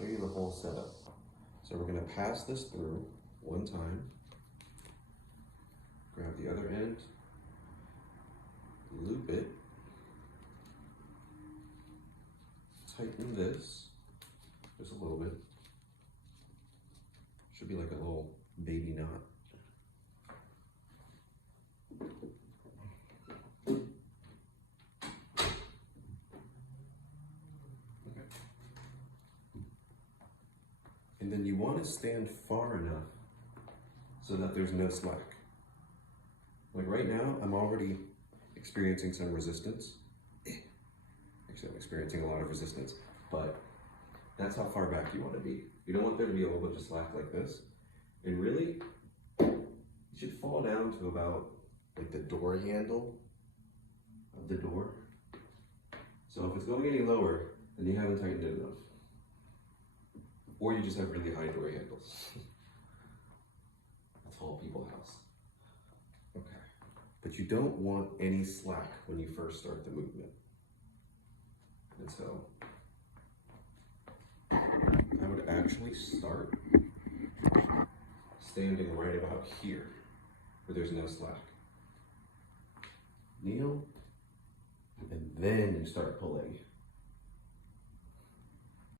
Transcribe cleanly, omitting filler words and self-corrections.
show you the whole setup. So we're gonna pass this through one time, grab the other end, loop it, tighten this just a little bit. Should be like a little baby knot. Okay. And then you want to stand far enough so that there's no slack. Like right now, I'm already experiencing some resistance. Actually, I'm experiencing a lot of resistance, but that's how far back you want to be. You don't want there to be a little bit of slack like this. And really, you should fall down to about like the door handle of the door. So if it's going any lower, then you haven't tightened it enough. Or you just have really high door handles. A tall people house. Okay. But you don't want any slack when you first start the movement. And so, I would actually start standing right about here, where there's no slack. Kneel, and then you start pulling.